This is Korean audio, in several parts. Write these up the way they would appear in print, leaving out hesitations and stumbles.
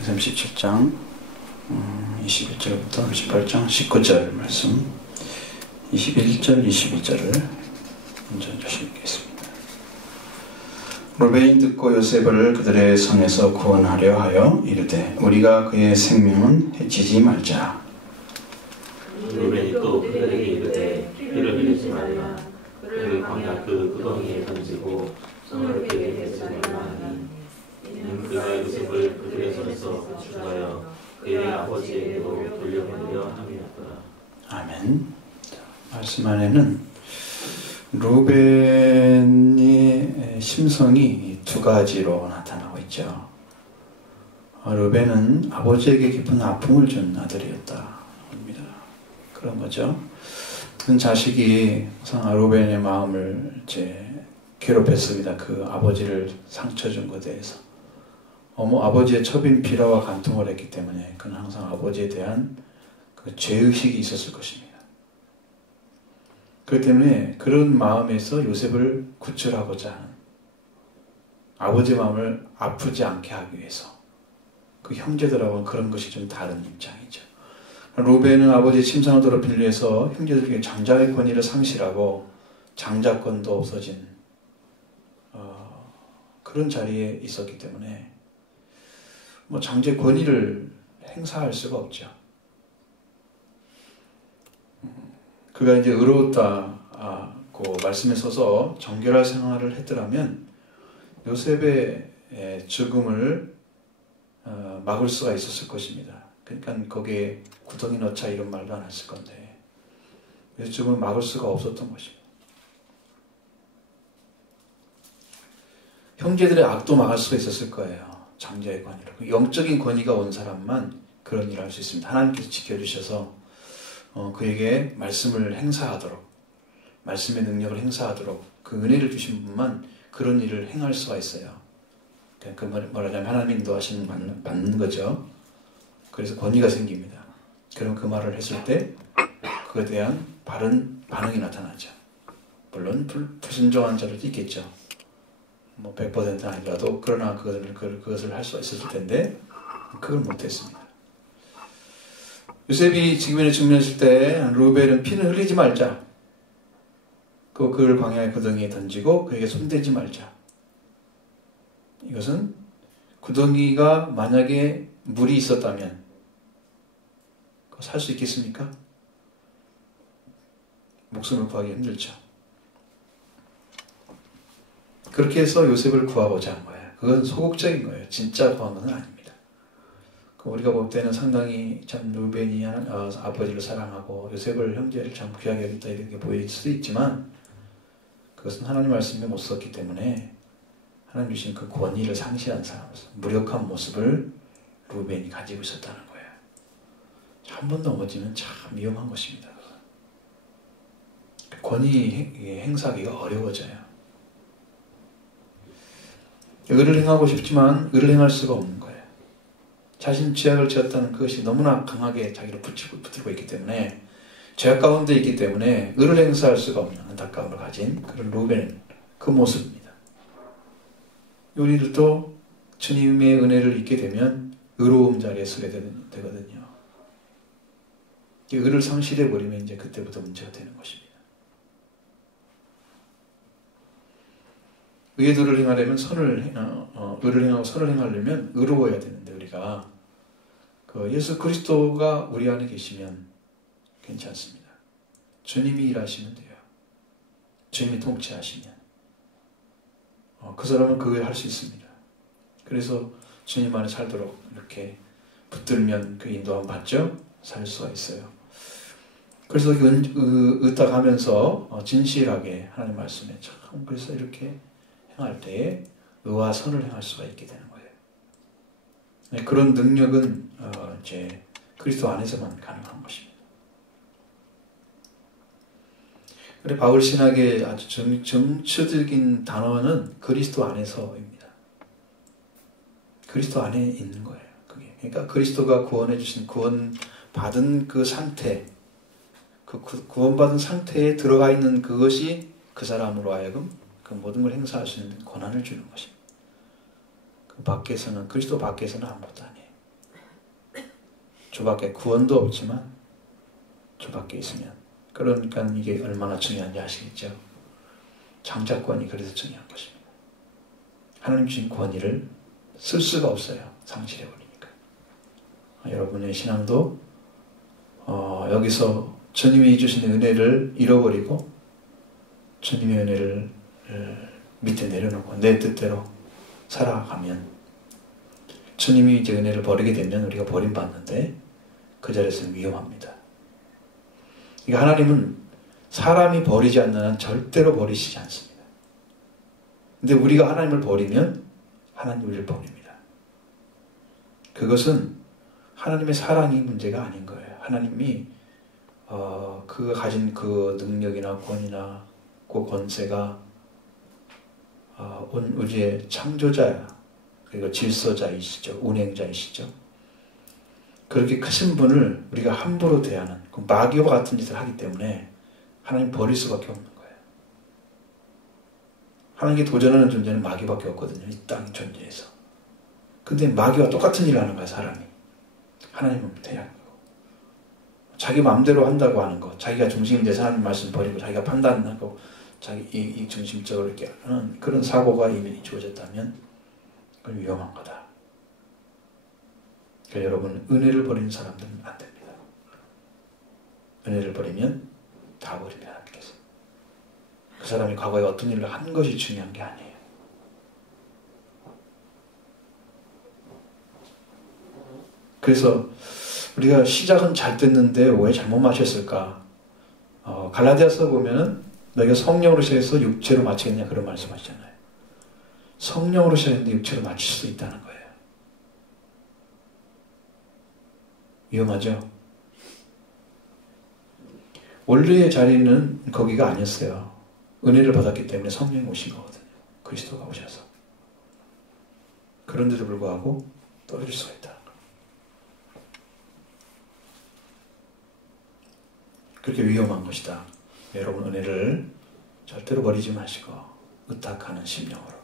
37장 21절부터 28장 19절 말씀, 21절 22절을 먼저 읽겠습니다. 루벤이 듣고 요셉을 그들의 손에서 구원하려 하여 이르되 우리가 그의 생명은 해치지 말자. 루벤이 또 그들에게 이르되 피를 흘리지 말라. 그를 광야 그 구덩이에 던지고 손을 그에게 대지 말라 하니 이는 그가 요셉을 그들의 손에서 구출하여 그의 아버지에게로 돌려보내려 함이었더라. 아멘. 말씀 안에는 루벤의 심성이 두 가지로 나타나고 있죠. 루벤은 아버지에게 깊은 아픔을 준 아들이었다 합니다. 그런 거죠. 그 자식이 우선 루벤의 마음을 괴롭혔습니다. 그 아버지를 상처 준 것에 대해서. 아버지의 첩인 비라와 간통을 했기 때문에 그는 항상 아버지에 대한 그 죄의식이 있었을 것입니다. 그렇기 때문에 그런 마음에서 요셉을 구출하고자 하는, 아버지의 마음을 아프지 않게 하기 위해서, 그 형제들하고는 그런 것이 좀 다른 입장이죠. 루벤은 아버지의 침상을 더럽히기 위해서 형제들에게 장자의 권위를 상실하고 장자권도 없어진 그런 자리에 있었기 때문에 장제 권위를 행사할 수가 없죠. 그가 이제 의로웠다고 말씀에 서서 정결할 생활을 했더라면 요셉의 죽음을 막을 수가 있었을 것입니다. 그러니까 거기에 구덩이 넣자 이런 말도 안 했을 건데 요셉 죽음을 막을 수가 없었던 것입니다. 형제들의 악도 막을 수가 있었을 거예요. 장자의 권위로. 영적인 권위가 온 사람만 그런 일을 할 수 있습니다. 하나님께서 지켜주셔서 그에게 말씀을 행사하도록, 말씀의 능력을 행사하도록 그 은혜를 주신 분만 그런 일을 행할 수가 있어요. 그 말하자면 하나님 인도하시는 받는 거죠. 그래서 권위가 생깁니다. 그럼 그 말을 했을 때 그에 대한 바른 반응이 나타나죠. 물론 불순종한 자들도 있겠죠. 100%는 아니라도, 그러나 그것을 할 수 있었을 텐데 그걸 못했습니다. 요셉이 직면에 직면했을 때 루벤은 피는 흘리지 말자, 그를 광야의 구덩이에 던지고 그에게 손대지 말자. 이것은 구덩이가 만약에 물이 있었다면 살 수 있겠습니까? 목숨을 구하기 힘들죠. 그렇게 해서 요셉을 구하고자 한 거예요. 그건 소극적인 거예요. 진짜 구한 것은 아닙니다. 우리가 볼 때는 상당히 참 루벤이 아버지를 사랑하고 요셉을, 형제를 참 귀하게 여겼다 이렇게 보일 수도 있지만 그것은 하나님 말씀에 못 썼기 때문에 하나님 주신 그 권위를 상실한 사람으로서 무력한 모습을 루벤이 가지고 있었다는 거예요. 한 번 넘어지면 참 위험한 것입니다. 권위 행사하기가 어려워져요. 의를 행하고 싶지만 의를 행할 수가 없는 거예요. 자신 죄악을 지었다는 그것이 너무나 강하게 자기를 붙들고 있기 때문에, 죄악 가운데 있기 때문에 의를 행사할 수가 없는 안타까움을 가진 그런 루벤, 그 모습입니다. 우리들도 주님의 은혜를 잊게 되면 의로움 자리에 서게 되거든요. 의를 상실해버리면 이제 그때부터 문제가 되는 것입니다. 의의 도를 행하려면 의를 행하고 선을 행하려면 의로워야 되는데, 우리가 예수 그리스도가 우리 안에 계시면 괜찮습니다. 주님이 일하시면 돼요. 주님이 통치하시면 그 사람은 그걸 할 수 있습니다. 그래서 주님 안에 살도록 이렇게 붙들면 그 인도함 받죠? 살 수가 있어요. 그래서 의탁하면서 진실하게 하나님 말씀에 참, 그래서 이렇게 행할 때에 의와 선을 행할 수가 있게 되는 거예요. 그런 능력은 이제 그리스도 안에서만 가능한 것입니다. 그래, 바울 신학의 아주 정치적인 단어는 그리스도 안에서입니다. 그리스도 안에 있는 거예요. 그게. 그러니까 그리스도가 구원해 주신, 구원받은 그 상태, 그 구원받은 상태에 들어가 있는 그것이 그 사람으로 하여금 그 모든 걸 행사할 수 있는 권한을 주는 것입니다. 그 밖에서는, 그리스도 밖에서는 아무것도 아니에요. 주 밖에 구원도 없지만 주 밖에 있으면, 그러니까 이게 얼마나 중요한지 아시겠죠? 장자권이 그래서 중요한 것입니다. 하나님 주신 권위를 쓸 수가 없어요. 상실해버리니까. 여러분의 신앙도 여기서 주님이 주신 은혜를 잃어버리고 주님의 은혜를 밑에 내려놓고 내 뜻대로 살아가면, 주님이 이제 은혜를 버리게 되면 우리가 버림받는데 그 자리에서는 위험합니다. 그러니까 하나님은 사람이 버리지 않는 한 절대로 버리시지 않습니다. 근데 우리가 하나님을 버리면 하나님 우리를 버립니다. 그것은 하나님의 사랑이 문제가 아닌 거예요. 하나님이 그가 가진 그 능력이나 권위나 그 권세가 온 우리의 창조자야, 그리고 질서자이시죠. 운행자이시죠. 그렇게 크신 분을 우리가 함부로 대하는 그 마귀와 같은 짓을 하기 때문에 하나님 버릴 수밖에 없는 거예요. 하나님께 도전하는 존재는 마귀밖에 없거든요. 이 땅 존재에서. 근데 마귀와 똑같은 일을 하는 거예요. 사람이. 하나님은 대하는 거고. 자기 마음대로 한다고 하는 거, 자기가 중심이 돼서 하나님 말씀 버리고 자기가 판단하고 자기 이 중심적으로 이렇게 하는 그런 사고가 이미 주어졌다면 그건 위험한 거다. 그러니까 여러분, 은혜를 버리는 사람들은 안 됩니다. 은혜를 버리면 다 버리면 하나님께서. 그 사람이 과거에 어떤 일을 한 것이 중요한 게 아니에요. 그래서 우리가 시작은 잘 됐는데 왜 잘못 마셨을까? 갈라디아서 보면은 너희가 성령으로 시작해서 육체로 마치겠냐, 그런 말씀하시잖아요. 성령으로 시작했는데 육체로 마칠 수 있다는 거예요. 위험하죠? 원래의 자리는 거기가 아니었어요. 은혜를 받았기 때문에 성령이 오신 거거든요. 그리스도가 오셔서. 그런데도 불구하고 떨어질 수가 있다. 그렇게 위험한 것이다. 여러분, 은혜를 절대로 버리지 마시고 의탁하는 심령으로.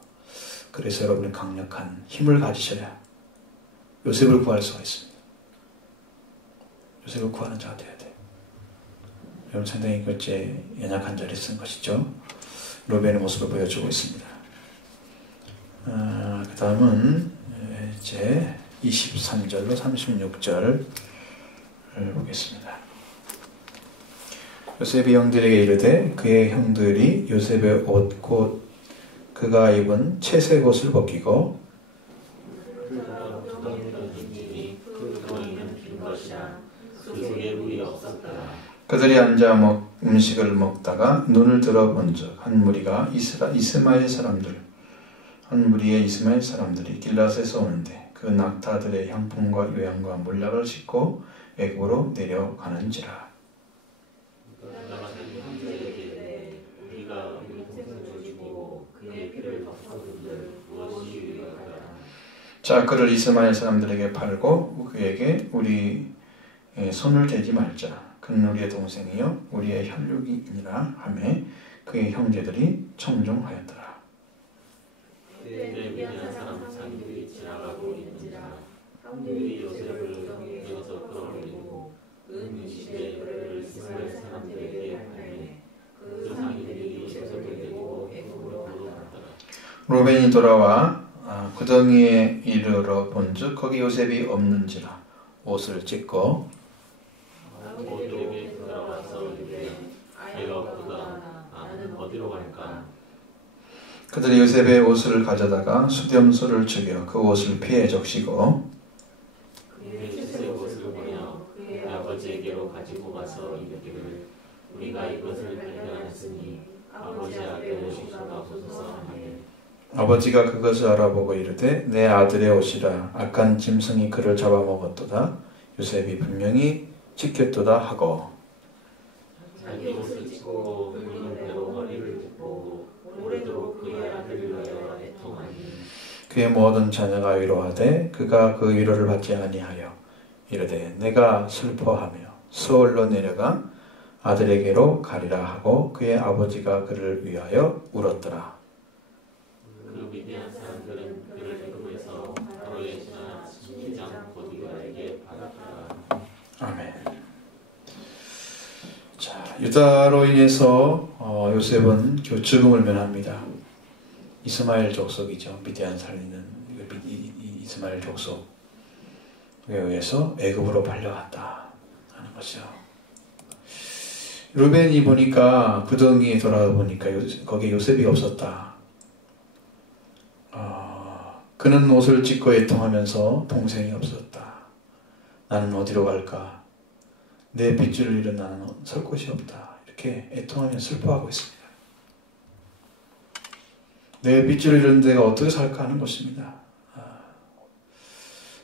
그래서 여러분은 강력한 힘을 가지셔야 요셉을 구할 수가 있습니다. 요셉을 구하는 자가 되어야 돼요. 여러분, 상당히 그제 연약한 자리에 쓴 것이죠. 로벤의 모습을 보여주고 있습니다. 그 다음은 이제 23절로 36절을 보겠습니다. 요셉이 형들에게 이르되 그의 형들이 요셉의 옷 곧 그가 입은 채색 옷을 벗기고 그들이 앉아 음식을 먹다가 눈을 들어 본즉 한 무리의 이스마엘 사람들이 길앗에서 오는데 그 낙타들의 향품과 요양과 몰락을 싣고 애굽으로 내려가는지라. 자, 그를 이스마엘 사람들에게 팔고 그에게 우리 손을 대지 말자. 그는 우리의 동생이요 우리의 혈육이니라 하매 그의 형제들이 청종하였더라. 그때 미디안 사람 상인들이 지나가고 있는지라 형들이 요셉을 여기서 끌어올리고 은 시대에 그를 이스마엘 사람들에게 팔매 그 상인들이 요셉을 데리고 애굽으로 갔더라. 로벤이 돌아와 구덩이에 이르러 본즉 거기 요셉이 없는지라 옷을 찢고 모두에게 돌아와서 이르되 아이가 없도다. 나는 어디로 갈까? 그들이 요셉의 옷을 가져다가 수렴소를 죽여 그 옷을 피에 적시고 그의 채색 옷을 보며 그의 아버지에게로 가지고 가서 이르기를 우리가 이것을 발견하였으니 아버지에게 오시옵소서 하매 아버지가 그것을 알아보고 이르되 내 아들의 옷이라 악한 짐승이 그를 잡아먹었도다. 요셉이 분명히 지켰도다 하고 자기 옷을 찢고 굵은 배로 허리를 굽고 오래도록 그의 아들을 위하여 애통하니 그의 모든 자녀가 위로하되 그가 그 위로를 받지 아니하여 이르되 내가 슬퍼하며 수월로 내려가 아들에게로 가리라 하고 그의 아버지가 그를 위하여 울었더라. 그 미디안 사람들은 그를 애굽에서 바로의 신하 심기장 보디갈에게 팔았더라. 유다로 인해서 요셉은 죽음을 면합니다. 이스마엘 족속이죠. 미디안 살리는 이스마엘 족속에 의해서 애굽으로 팔려갔다 하는 것이죠. 루벤이 보니까 구덩이에 돌아가 보니까 거기에 요셉이 없었다. 그는 옷을 찢고 애통하면서 동생이 없었다. 나는 어디로 갈까? 내 핏줄을 잃은 나는 설 곳이 없다. 이렇게 애통하며 슬퍼하고 있습니다. 내 핏줄을 잃은 데가 어떻게 살까 하는 것입니다.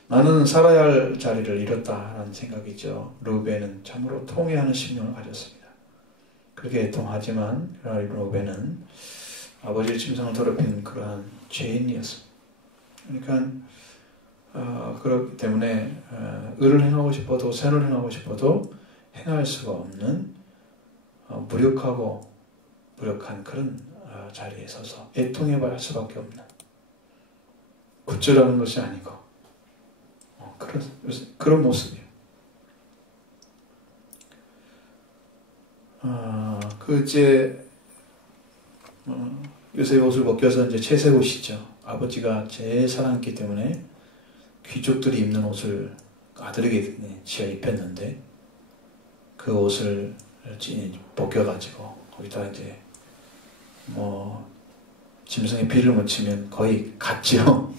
나는 살아야 할 자리를 잃었다라는 생각이죠. 루벤은 참으로 통회하는 심령을 가졌습니다. 그렇게 애통하지만 루벤은 아버지의 짐승을 더럽힌 그러한 죄인이었습니다. 그러니까 그렇기 때문에 의를 행하고 싶어도 선을 행하고 싶어도 행할 수가 없는 무력하고 무력한 그런 자리에 서서 애통해봐야 할 수밖에 없는, 굳절하는 것이 아니고 그런 모습이에요. 요셉의 옷을 벗겨서 이제 채색 옷이죠. 아버지가 제일 사랑했기 때문에 귀족들이 입는 옷을 아들에게 지어 입혔는데 그 옷을 벗겨가지고 거기다가 이제 짐승의 피를 묻히면 거의 같죠.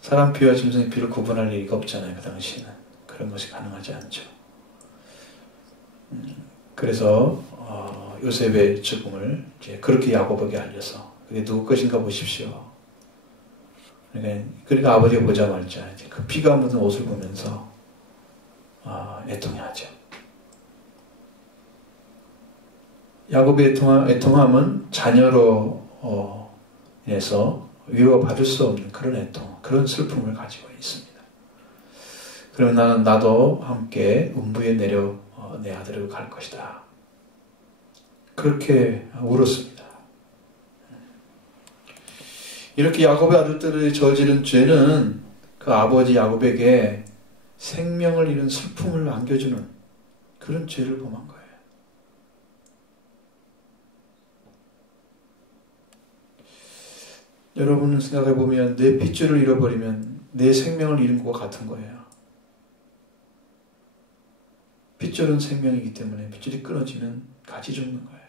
사람 피와 짐승의 피를 구분할 리가 없잖아요. 그 당시에는 그런 것이 가능하지 않죠. 그래서 요셉의 죽음을 이제 그렇게 야곱에게 알려서 그게 누구 것인가 보십시오. 그러니까 아버지가 보자마자 이제 그 피가 묻은 옷을 보면서 애통해하죠. 야곱의 애통함은 자녀로 인해서 위로받을 수 없는 그런 애통, 그런 슬픔을 가지고 있습니다. 그러면 나도 함께 음부에 내려 내 아들에게 갈 것이다. 그렇게 울었습니다. 이렇게 야곱의 아들들이 저지른 죄는 그 아버지 야곱에게 생명을 잃은 슬픔을 안겨주는 그런 죄를 범한 거예요. 여러분은 생각해보면 내 핏줄을 잃어버리면 내 생명을 잃은 것과 같은 거예요. 핏줄은 생명이기 때문에 핏줄이 끊어지면 같이 죽는 거예요.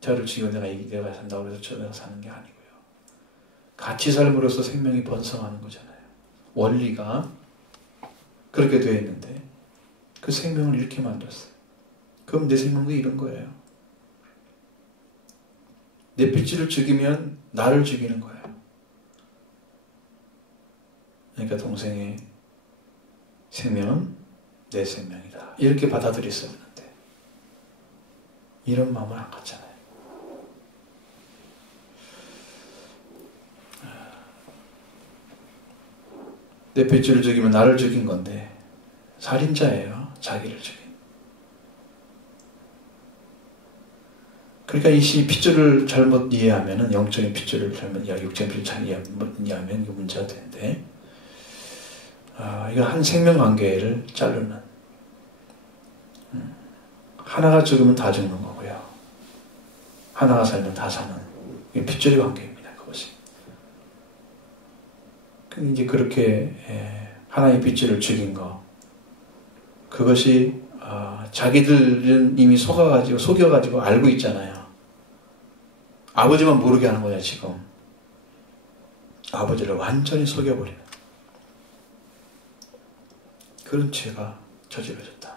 저를 죽이고 내가 산다고 해서 내가 사는 게 아니고요. 같이 삶으로써 생명이 번성하는 거잖아요. 원리가 그렇게 되어 있는데 그 생명을 잃게 만들었어요. 그럼 내 생명도 잃은 거예요. 내 핏줄을 죽이면 나를 죽이는 거예요. 그러니까 동생의 생명은 내 생명이다. 이렇게 받아들였어야 되는데 이런 마음을 안 갖잖아요. 내 핏줄을 죽이면 나를 죽인 건데 살인자예요. 자기를 죽인. 그러니까 이 핏줄을 잘못 이해하면은 영적인 핏줄을 잘못 이해하고 육적인 핏줄을 잘못 이해하면 이게 문제가 되는데 이거 한 생명관계를 자르는 하나가 죽으면 다 죽는 거고요. 하나가 살면 다 사는 이게 핏줄의 관계입니다. 그것이. 근데 이제 그렇게 하나의 핏줄을 죽인 거 그것이 자기들은 이미 속여가지고 알고 있잖아요. 아버지만 모르게 하는 거냐 지금. 아버지를 완전히 속여버리는 그런 죄가 저질러졌다.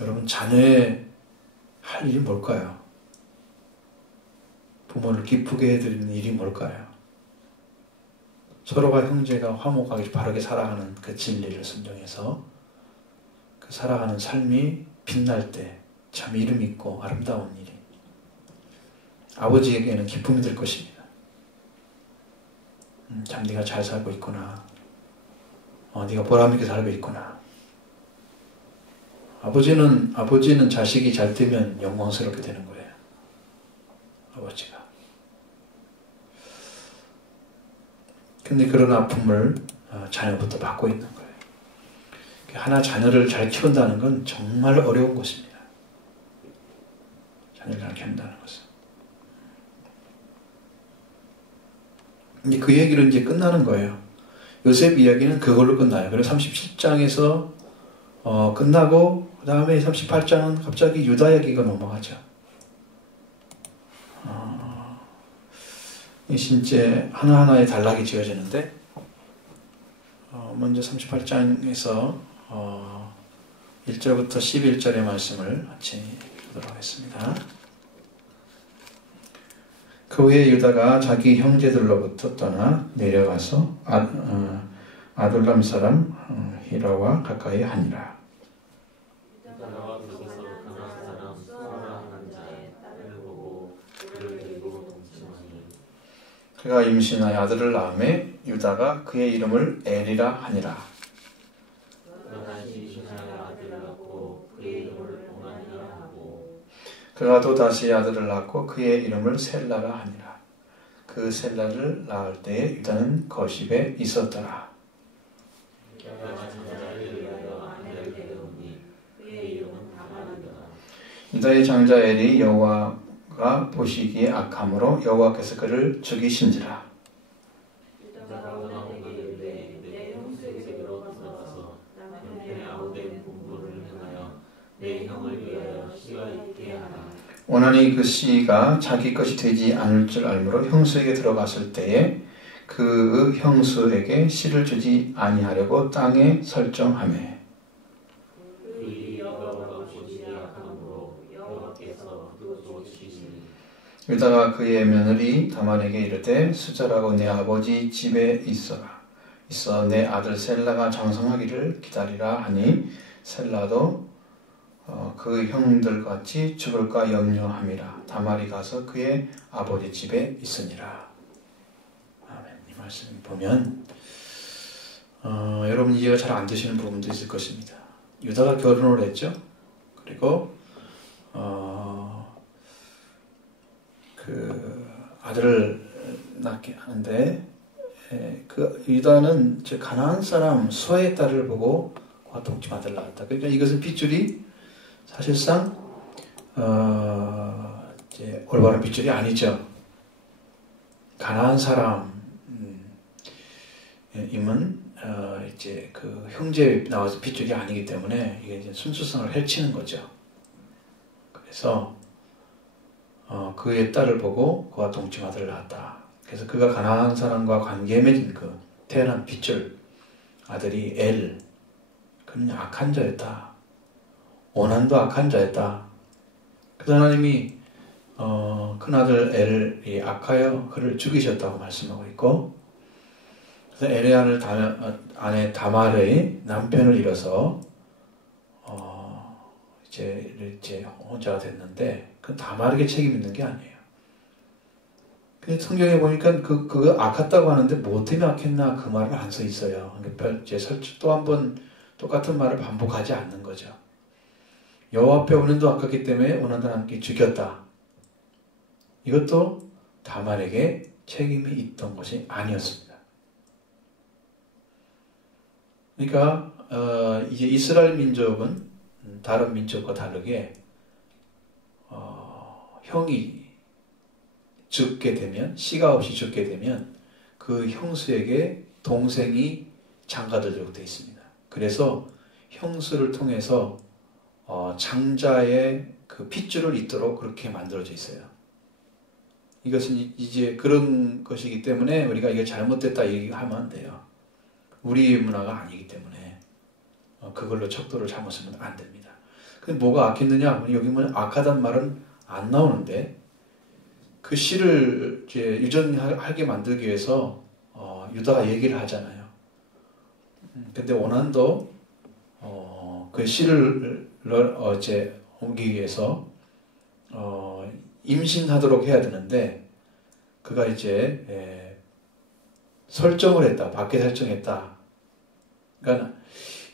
여러분 자녀의 할 일이 뭘까요? 부모를 기쁘게 해드리는 일이 뭘까요? 서로가 형제가 화목하게 바르게 살아가는 그 진리를 순종해서 그 살아가는 삶이 빛날 때 참 이름 있고 아름다운 일이 아버지에게는 기쁨이 될 것입니다. 참 네가 잘 살고 있구나. 네가 보람있게 살고 있구나. 아버지는 자식이 잘 되면 영광스럽게 되는 거예요. 아버지가. 근데 그런 아픔을 자녀부터 받고 있는 거예요. 하나 자녀를 잘 키운다는 건 정말 어려운 것입니다. 자녀를 낳게 한다는 것은. 근데 그 얘기는 이제 끝나는 거예요. 요셉 이야기는 그걸로 끝나요. 그래서 37장에서 끝나고 그 다음에 38장은 갑자기 유다 얘기가 넘어가죠. 진짜 하나하나의 단락이 지어지는데 먼저 38장에서 1절부터 11절의 말씀을 같이 읽도록 하겠습니다. 그 후에 유다가 자기 형제들로부터 떠나 내려가서 아둘람 사람 히라와 가까이 하니라. 그가 임신하여 아들을 낳음에 유다가 그의 이름을 엘이라 하니라. 그가 또 다시 아들을 낳고 그의 이름을 셀라라 하니라. 그 셀라를 낳을 때에 유다는 거십에 있었더라. 유다의 장자 엘이 여호와가 보시기에 악함으로 여호와께서 그를 죽이신지라. 원하니 그 씨가 자기 것이 되지 않을 줄 알므로 형수에게 들어갔을 때에 그 형수에게 씨를 주지 아니하려고 땅에 설정하매. 유다가 그의 며느리 다말에게 이르되 수절하고 내 아버지 집에 있어 내 아들 셀라가 장성하기를 기다리라 하니 셀라도 그 형들같이 죽을까 염려함이라. 다말이 가서 그의 아버지 집에 있으니라. 아멘. 이 말씀 보면 여러분 이해가 잘 안 되시는 부분도 있을 것입니다. 유다가 결혼을 했죠. 그리고 그 아들을 낳게 하는데 그 유다는 가나안 사람 수아의 딸을 보고 그와 동침 아들을 낳았다. 그러니까 이것은 핏줄이 사실상 이제 올바른 핏줄이 아니죠. 가나안 사람임은 이제 그 형제 나와서 핏줄이 아니기 때문에 이게 이제 순수성을 해치는 거죠. 그래서 그의 딸을 보고 그와 동침 아들을 낳았다. 그래서 그가 가나안 사람과 관계 맺은 그 태어난 핏줄 아들이 엘, 그는 악한 자였다. 오난도 악한 자였다. 그래서 하나님이 큰아들 엘이 악하여 그를 죽이셨다고 말씀하고 있고, 그래서 엘의 아내 다말의 남편을 잃어서 이제 혼자가 됐는데 그 다말에게 책임 있는 게 아니에요. 근데 성경에 보니까 그거 악했다고 하는데 뭐 때문에 악했나 그 말은 안 써 있어요. 또 한 번 똑같은 말을 반복하지 않는 거죠. 여호와 앞에 오는도 악했기 때문에 오난도 함께 죽였다. 이것도 다말에게 책임이 있던 것이 아니었습니다. 그러니까 이제 이스라엘 민족은 다른 민족과 다르게 형이 죽게 되면, 씨가 없이 죽게 되면 그 형수에게 동생이 장가들도록 되어 있습니다. 그래서 형수를 통해서 장자의 그 핏줄을 잇도록 그렇게 만들어져 있어요. 이것은 이제 그런 것이기 때문에 우리가 이게 잘못됐다 얘기하면 안 돼요. 우리 문화가 아니기 때문에 그걸로 척도를 잘못하면 안 됩니다. 근데 뭐가 악했느냐? 여기 보면 악하단 말은 안 나오는데 그 씨를 이제 유전하게 만들기 위해서 유다가 얘기를 하잖아요. 근데 오난도 그 씨를 옮기기 위해서 임신하도록 해야 되는데 그가 이제 설정을 했다. 밖에 설정했다. 그러니까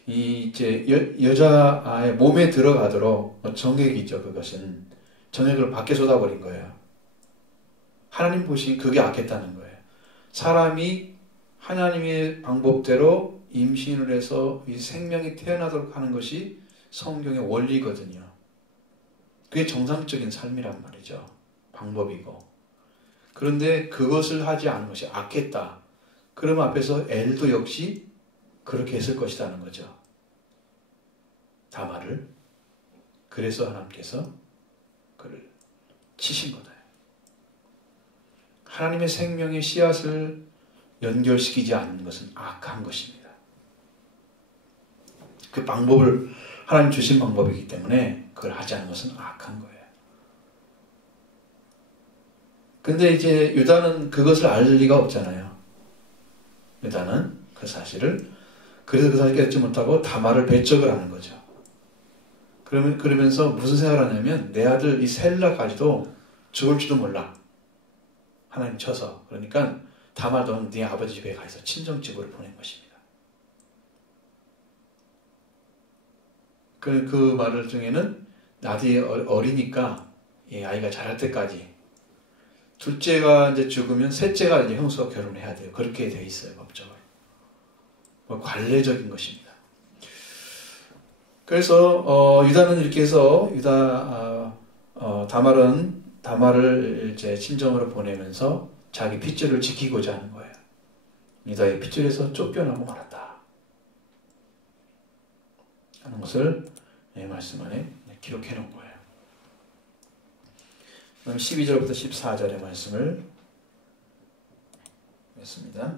이제 여자의 몸에 들어가도록 정액이죠. 그것은 정액을 밖에 쏟아버린 거예요. 하나님 보시기 그게 악했다는 거예요. 사람이 하나님의 방법대로 임신을 해서 이 생명이 태어나도록 하는 것이 성경의 원리거든요. 그게 정상적인 삶이란 말이죠. 방법이고. 그런데 그것을 하지 않은 것이 악했다. 그럼 앞에서 엘도 역시 그렇게 했을 것이라는 거죠. 다말을. 그래서 하나님께서 그를 치신 거다. 하나님의 생명의 씨앗을 연결시키지 않는 것은 악한 것입니다. 그 방법을 하나님 주신 방법이기 때문에 그걸 하지 않는 것은 악한 거예요. 근데 이제 유다는 그것을 알 리가 없잖아요. 유다는 그 사실을, 그래서 그 사실을 깨닫지 못하고 다말을 배척을 하는 거죠. 그러면서 무슨 생각을 하냐면 내 아들 이 셀라까지도 죽을지도 몰라. 하나님 쳐서. 그러니까 다말도 네 아버지 집에 가서 친정집으로 보낸 것입니다. 그 말 중에는 아들이 어리니까 이 아이가 자랄 때까지, 둘째가 이제 죽으면 셋째가 이제 형수와 결혼해야 돼요. 그렇게 돼 있어요, 법적으로. 관례적인 것입니다. 그래서 유다는 이렇게 해서 다말을 이제 친정으로 보내면서 자기 핏줄을 지키고자 하는 거예요. 유다의 핏줄에서 쫓겨나고 말았다 하는 것을 말씀 안에 기록해 놓은 거예요. 그럼 12절부터 14절의 말씀을 읽습니다.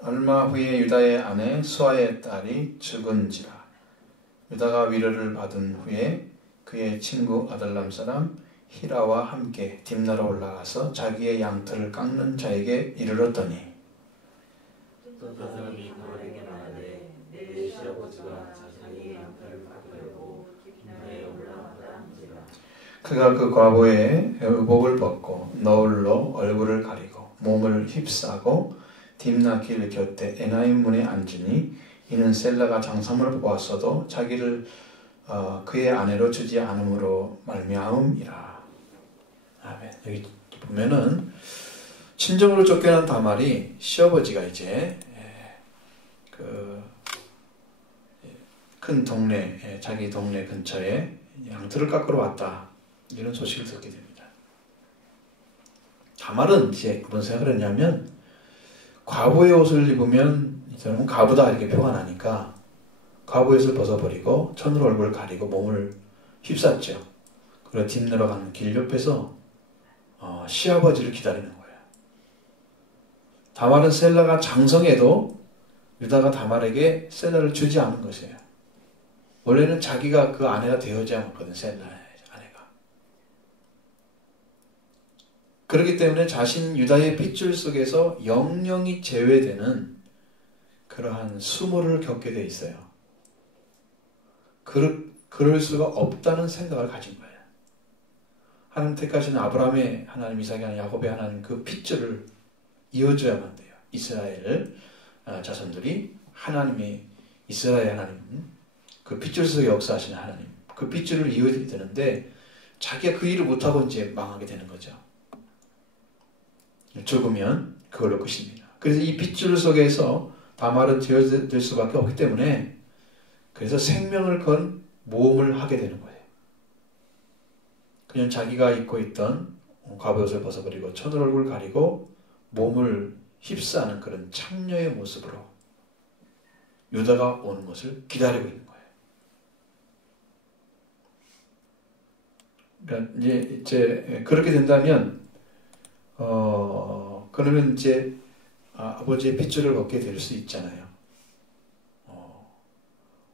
얼마 후에 유다의 아내 수아의 딸이 죽은지라. 유다가 위로를 받은 후에 그의 친구 아들람 사람 히라와 함께 딥나로 올라가서 자기의 양털을 깎는 자에게 이르렀더니, 그 사람이 다말에게 말하되 내 시아버지가 자신의 양털을 깎으려고 딥나에 올라가다 한지라. 그가 그 과부의 의복을 벗고 너울로 얼굴을 가리고 몸을 휩싸고 딥나 길 곁에 에나임 문에 앉으니 이는 셀라가 장삼을 보았어도 자기를 그의 아내로 주지 않음으로 말미암음이라. 아멘. 여기 보면은 친정으로 쫓겨난 다말이 시아버지가 이제 큰 동네, 자기 동네 근처에 양털을 깎으러 왔다, 이런 소식을 듣게 됩니다. 다말은 이제 무슨 생각을 했냐면, 과부의 옷을 입으면 이 사람은 과부다 이렇게 표가 나니까 과부의 옷을 벗어버리고 천으로 얼굴을 가리고 몸을 휩쌌죠. 그리고 딥나로 가는 길 옆에서 시아버지를 기다리는 거예요. 다말은 셀라가 장성해도 유다가 다말에게 셀라를 주지 않은 것이에요. 원래는 자기가 그 아내가 되어야지 않았거든, 셀라의 아내가. 그렇기 때문에 자신 유다의 핏줄 속에서 영영이 제외되는 그러한 수모를 겪게 돼 있어요. 그럴 수가 없다는 생각을 가진 거예요. 하나님 택하신 아브라함의 하나님, 이삭의 하나님, 야곱의 하나님, 그 핏줄을 이어줘야만 돼요. 이스라엘 자손들이 하나님의, 이스라엘 하나님, 그 핏줄 속에 역사하시는 하나님, 그 핏줄을 이어야 되는데 자기가 그 일을 못하고 이제 망하게 되는 거죠. 죽으면 그걸로 끝입니다. 그래서 이 핏줄 속에서 다말은 제어될 수밖에 없기 때문에, 그래서 생명을 건 모험을 하게 되는 거예요. 그냥 자기가 입고 있던 갑옷을 벗어버리고 천을 얼굴 가리고 몸을 휩싸는 그런 창녀의 모습으로 유다가 오는 것을 기다리고 있는 거예요. 그러니까 이제 그렇게 된다면 그러면 이제 아버지의 핏줄을 얻게 될 수 있잖아요.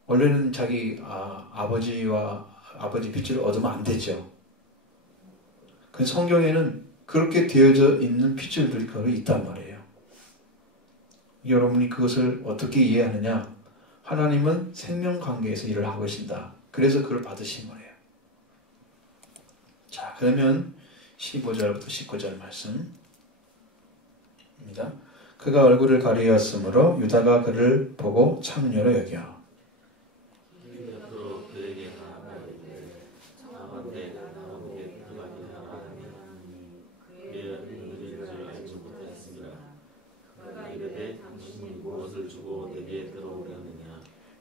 원래는 자기 아버지 핏줄을 얻으면 안 되죠. 그 성경에는 그렇게 되어져 있는 핏줄들이 거기 있단 말이에요. 여러분이 그것을 어떻게 이해하느냐? 하나님은 생명 관계에서 일을 하고 계신다. 그래서 그걸 받으신 거예요. 자, 그러면 15절부터 19절 말씀입니다. 그가 얼굴을 가리었으므로 유다가 그를 보고 창녀로 여겨.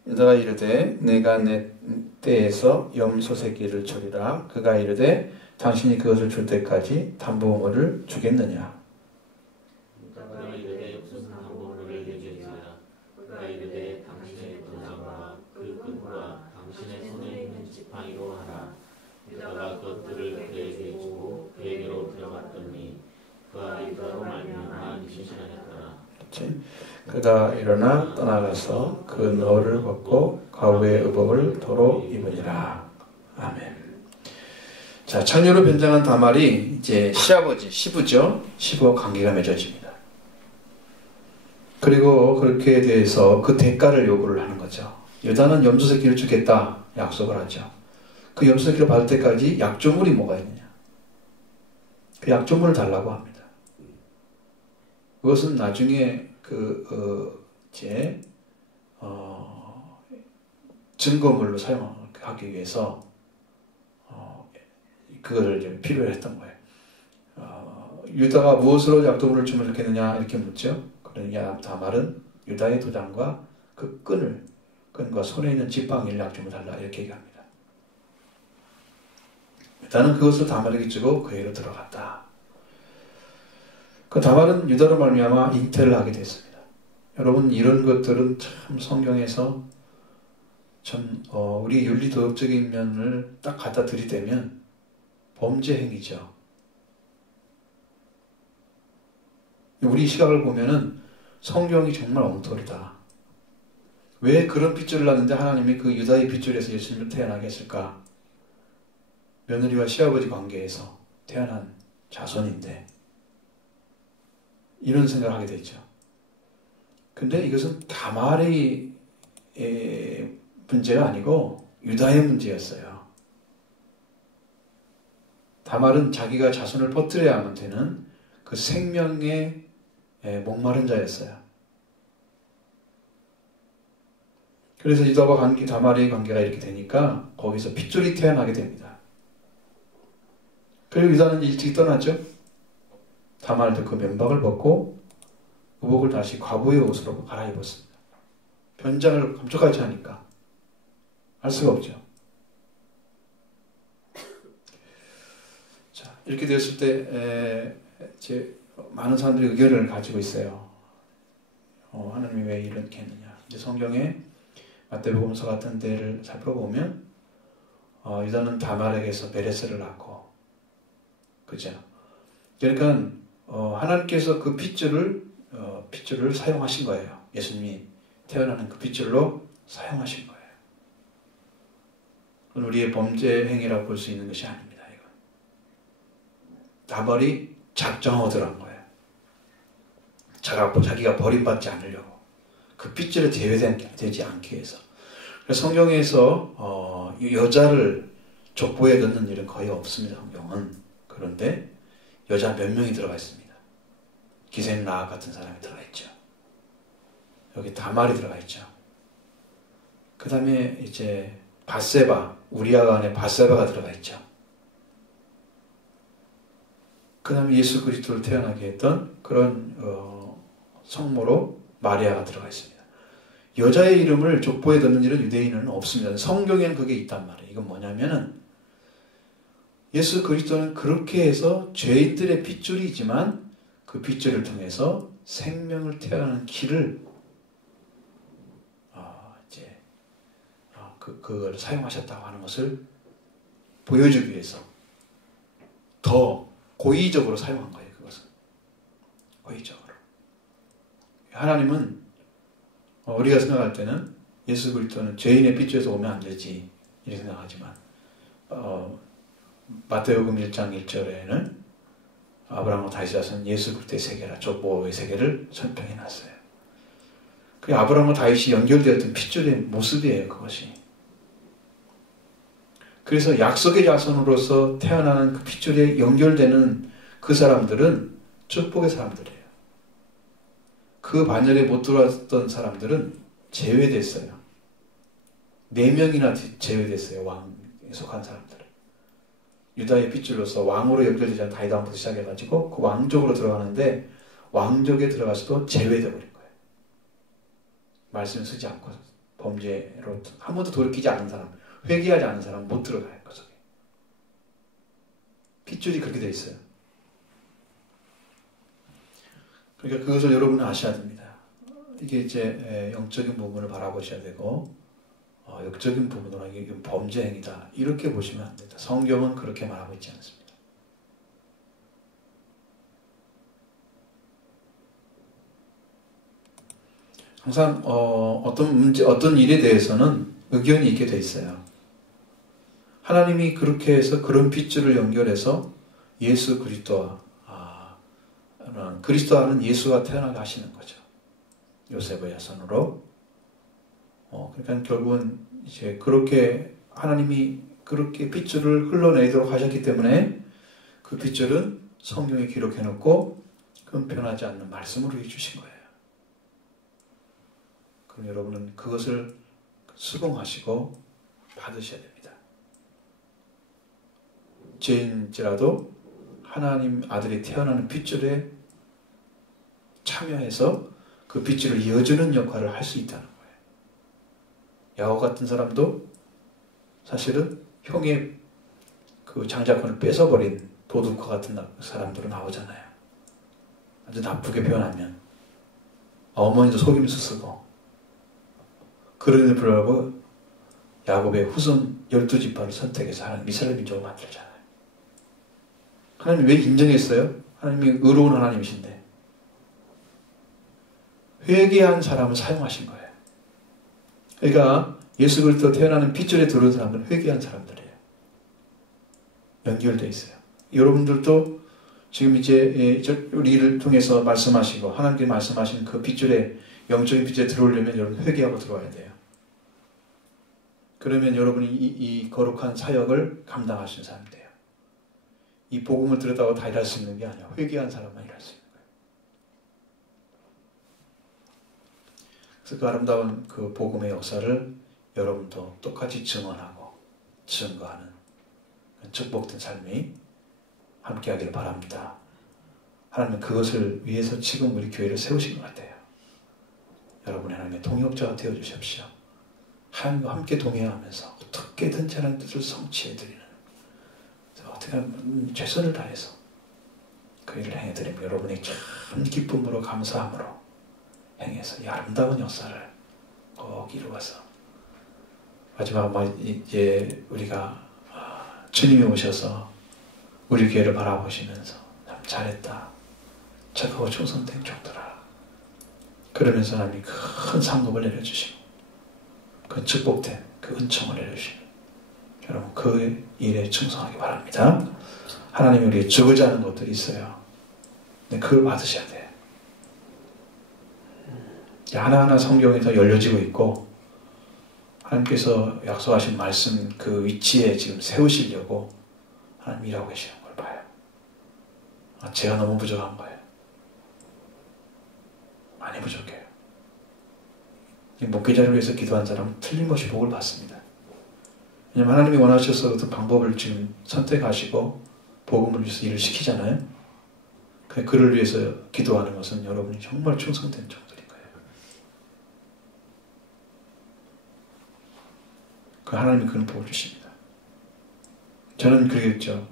유다가 이르되 내가 때에서 염소 새끼를 주리라. 그가 이르되 당신이 그것을 줄 때까지 담보물을 주겠느냐. 그가 이르되 무슨 담보물을 내게 주라. 그가 이르되 당신의 도장과 그 끈과 당신의 손에 있는 지팡이로 하라. 유다가 그것들을 그에게 주고 그에게로 들어갔더니 그가 유다로 말미암아 임신하였더라. 그가 일어나 떠나가서 그 너를 벗고 과부의 의복을 도로 입으니라. 아멘. 자, 처녀로 변장한 다말이 이제 시아버지, 시부죠. 시부와 관계가 맺어집니다. 그리고 그렇게 대해서 그 대가를 요구를 하는 거죠. 유다는 염소 새끼를 주겠다 약속을 하죠. 그 염소 새끼를 받을 때까지 약조물이 뭐가 있느냐. 그 약조물을 달라고 합니다. 그것은 나중에 증거물로 사용하기 위해서 그거를 이제 필요로 했던 거예요. 유다가 무엇으로 약도물을 주면 좋겠느냐 이렇게 묻죠. 그러니까 다말은 유다의 도장과 그 끈과 손에 있는 지팡이를 약주물 달라 이렇게 얘기합니다. 유다는 그것을 다말에게 주고 그에게로 들어갔다. 그 다말은 유다로 말미암아 잉태를 하게 됐습니다. 여러분 이런 것들은 참 성경에서 우리 윤리도덕적인 면을 딱 갖다 들이대면 범죄 행위죠. 우리 시각을 보면은 성경이 정말 엉터리다. 왜 그런 핏줄을 낳는데 하나님이 그 유다의 핏줄에서 예수님을 태어나게 했을까? 며느리와 시아버지 관계에서 태어난 자손인데 이런 생각을 하게 되죠. 근데 이것은 다말의 문제가 아니고 유다의 문제였어요. 다말은 자기가 자손을 퍼뜨려야만 되는 그 생명의 목마른 자였어요. 그래서 유다와 다말의 관계가 이렇게 되니까 거기서 핏줄이 태어나게 됩니다. 그리고 유다는 일찍 떠났죠. 다말도 그 면박을 벗고 의복을 다시 과부의 옷으로 갈아입었습니다. 변장을 감쪽같이 하니까 알 수가 없죠. 자, 이렇게 되었을 때 많은 사람들이 의견을 가지고 있어요. 하나님이 왜 이렇게 했느냐. 이제 성경에 마태복음서 같은 데를 살펴보면 유다는 다말에게서 베레스를 낳고, 그죠? 그러니까 하나님께서 그 핏줄을 사용하신 거예요. 예수님이 태어나는 그 핏줄로 사용하신 거예요. 그건 우리의 범죄 행위라고 볼 수 있는 것이 아닙니다. 이건 다말이 작정하고 들어간 거예요. 자기가 버림받지 않으려고. 그 핏줄에 제외되지 않기 위해서. 그래서 성경에서 여자를 족보에 넣는 일은 거의 없습니다. 성경은. 그런데 여자 몇 명이 들어가 있습니다. 기생 라합 같은 사람이 들어가 있죠. 여기 다말이 들어가 있죠. 그 다음에 이제 밧세바, 우리아가 안에 밧세바가 들어가 있죠. 그 다음에 예수 그리스도를 태어나게 했던 그런 성모로 마리아가 들어가 있습니다. 여자의 이름을 족보에 넣는 일은 유대인은 없습니다. 성경에는 그게 있단 말이에요. 이건 뭐냐면은 예수 그리스도는 그렇게 해서 죄인들의 핏줄이지만 그 핏줄을 통해서 생명을 태어나는 길을 그걸 사용하셨다고 하는 것을 보여주기 위해서 더 고의적으로 사용한 거예요. 그것은 고의적으로. 하나님은 우리가 생각할 때는 예수 그리스도는 죄인의 핏줄에서 오면 안 되지 이렇게 생각하지만 마태복음 1장 1절에는 아브라함과 다윗의 자손은 예수 그리스도의 세계라 족보의 세계를 설명해 놨어요. 그 아브라함과 다윗이 연결되었던 핏줄의 모습이에요. 그것이. 그래서 약속의 자손으로서 태어나는 그 핏줄에 연결되는 그 사람들은 축복의 사람들이에요. 그 반열에 못 들어왔던 사람들은 제외됐어요. 4명이나 제외됐어요. 왕에 속한 사람들은. 유다의 핏줄로서 왕으로 연결되지 않은 다윗 왕부터 시작해가지고 그 왕족으로 들어가는데 왕족에 들어가서도 제외되어 버린 거예요. 말씀을 쓰지 않고 범죄로 한 번도 돌이키지 않은 사람. 회개하지 않은 사람은 못 들어가요. 그 속에. 핏줄이 그렇게 돼 있어요. 그러니까 그것을 여러분은 아셔야 됩니다. 이게 이제 영적인 부분을 바라보셔야 되고 역적인 부분으로 이게 범죄 행위다 이렇게 보시면 안 된다. 성경은 그렇게 말하고 있지 않습니다. 항상 어떤 문제, 어떤 일에 대해서는 의견이 있게 돼 있어요. 하나님이 그렇게 해서 그런 핏줄을 연결해서 예수 그리스도와 그리스도와는 예수가 태어나게 하시는 거죠. 요셉의 자손으로. 그러니까 결국은 이제 그렇게 하나님이 그렇게 핏줄을 흘러내도록 하셨기 때문에 그 핏줄은 성경에 기록해 놓고 그건 변하지 않는 말씀으로 해주신 거예요. 그럼 여러분은 그것을 수긍하시고 받으셔야 됩니다. 죄인지라도 하나님 아들이 태어나는 핏줄에 참여해서 그 핏줄을 이어주는 역할을 할 수 있다는 거예요. 야곱 같은 사람도 사실은 형의 그 장자권을 뺏어버린 도둑과 같은 사람들은 나오잖아요. 아주 나쁘게 표현하면 어머니도 속임수 쓰고 그럼에도 불구하고 야곱의 후손 12지파를 선택해서 하나님 이스라엘 민족을 만들잖아요. 하나님이 왜 인정했어요? 하나님이 의로운 하나님이신데 회개한 사람을 사용하신 거예요. 그러니까 예수 그리스도 태어나는 핏줄에 들어온 사람들은 회개한 사람들이에요. 연결되어 있어요. 여러분들도 지금 이제 우리를 통해서 말씀하시고 하나님께 말씀하신 그 핏줄에 영적인 핏줄에 들어오려면 여러분 회개하고 들어와야 돼요. 그러면 여러분이 이 거룩한 사역을 감당하시는 사람이 돼요. 이 복음을 들었다고 다 일할 수 있는 게 아니야. 회개한 사람만 일할 수 있는 거예요. 그래서 그 아름다운 그 복음의 역사를 여러분도 똑같이 증언하고 증거하는 축복된 삶이 함께하기를 바랍니다. 하나님은 그것을 위해서 지금 우리 교회를 세우신 것 같아요. 여러분이 하나님의 동역자가 되어주십시오. 하나님과 함께 동행하면서 어떻게든지 하나님 뜻을 성취해드리는 어떻게 하면 최선을 다해서 그 일을 행해드리면 여러분이 참 기쁨으로 감사함으로 행해서 이 아름다운 역사를 꼭 이루어서 마지막 이제 우리가 주님이 오셔서 우리 교회를 바라보시면서 참 잘했다. 착하고 충성된 종들아. 그러면서 하나님이 큰 상급을 내려주시고 그 축복된 그 은총을 내려주시고 여러분 그 일에 충성하기 바랍니다. 하나님이 우리에게 주고자 하는 것들이 있어요. 근데 그걸 받으셔야 돼요. 하나하나 성경에서 열려지고 있고 하나님께서 약속하신 말씀 그 위치에 지금 세우시려고 하나님 일하고 계시는 걸 봐요. 제가 너무 부족한 거예요. 많이 부족해요. 목회자를 위해서 기도한 사람은 틀림없이 복을 받습니다. 왜냐하면 하나님이 원하셔서 어떤 방법을 지금 선택하시고 복음을 위해서 일을 시키잖아요. 그를 위해서 기도하는 것은 여러분이 정말 충성된 종들인 거예요. 그 하나님이 그런 복을 주십니다. 저는 그러겠죠.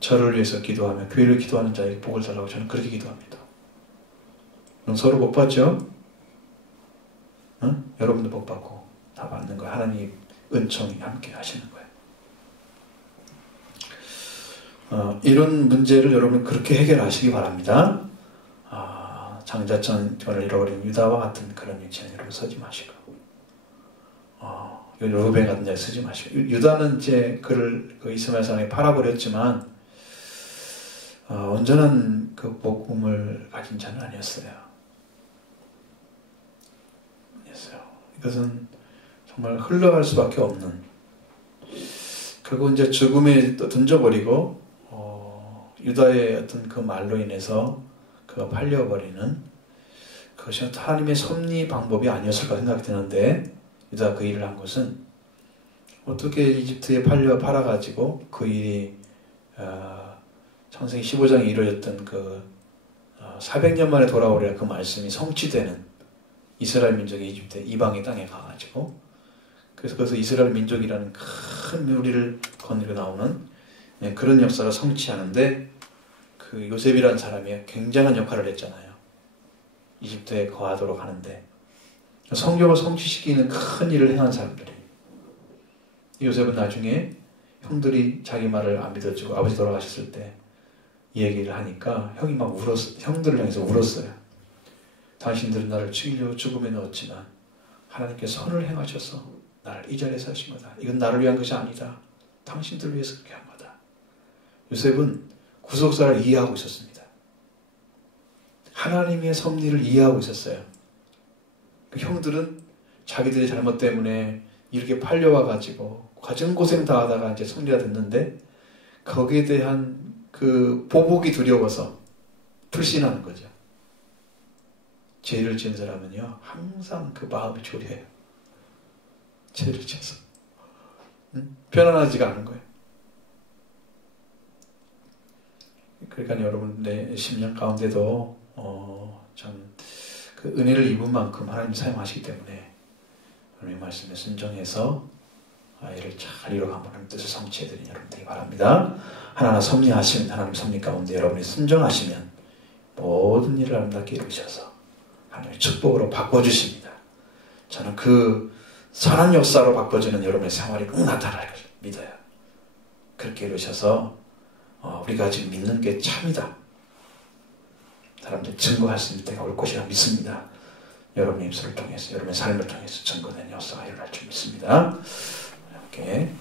저를 위해서 기도하며 교회를 기도하는 자에게 복을 달라고 저는 그렇게 기도합니다. 그럼 서로 복 받죠? 응? 여러분도 복 받고 다 받는 거예요. 하나님 은총이 함께 하시는 거예요. 이런 문제를 여러분 그렇게 해결하시기 바랍니다. 장자권을 잃어버린 유다와 같은 그런 위치는 여러분 서지 마시고 루벤 같은 자에 서지 마시고 유다는 이제 그를 그 이스마엘 사람이 팔아버렸지만 온전한 그 복음을 가진 자는 아니었어요. 이것은 정말 흘러갈 수밖에 없는 결국 이제 죽음에 또 던져버리고 유다의 어떤 그 말로 인해서 그가 팔려버리는 그것이 하나님의 섭리 방법이 아니었을까 생각이 드는데 유다가 그 일을 한 것은 어떻게 이집트에 팔아가지고 그 일이 창세기 15장에 이루어졌던 그 400년 만에 돌아오리라 그 말씀이 성취되는 이스라엘 민족이 이집트 이방의 땅에 가가지고 그래서 이스라엘 민족이라는 큰 큰 무리를 거느려 나오는 그런 역사가 성취하는데 그 요셉이라는 사람이 굉장한 역할을 했잖아요. 이집트에 거하도록 하는데 성경을 성취시키는 큰 일을 행한 사람들이. 요셉은 나중에 형들이 자기 말을 안 믿어주고 아버지 돌아가셨을 때 이 얘기를 하니까 형이 막 형들을 향해서 울었어요. 당신들은 나를 죽이려 죽음에 넣었지만 하나님께 선을 행하셔서 나를 이 자리에 하신 거다. 이건 나를 위한 것이 아니다. 당신들을 위해서 그렇게 한 거다. 요셉은 구속사를 이해하고 있었습니다. 하나님의 섭리를 이해하고 있었어요. 그 형들은 자기들의 잘못 때문에 이렇게 팔려와가지고 과정고생 다 하다가 이제 승리가 됐는데 거기에 대한 그 보복이 두려워서 불신하는 거죠. 죄를 지은 사람은요 항상 그 마음이 조려해요. 죄를 지어서 편안하지가 않은 거예요. 그러니까 여러분 내 심령 가운데도 참 그 은혜를 입은 만큼 하나님 사용하시기 때문에 하나님의 말씀에 순종해서 일을 잘 이뤄가면 하나님 뜻을 성취해드리는 여러분 되기 바랍니다. 하나하나 섭리하시면 하나님 섭리 가운데 여러분이 순종하시면 모든 일을 아름답게 이루셔서 하나님의 축복으로 바꿔주십니다. 저는 그 선한 역사로 바꿔주는 여러분의 생활이 꼭 나타날 것을 믿어요. 그렇게 이루셔서 우리가 지금 믿는 게 참이다. 사람들 증거할 수 있는 때가 올 것이라 믿습니다. 여러분의 입술을 통해서 여러분의 삶을 통해서 증거된 역사가 일어날 줄 믿습니다. 함께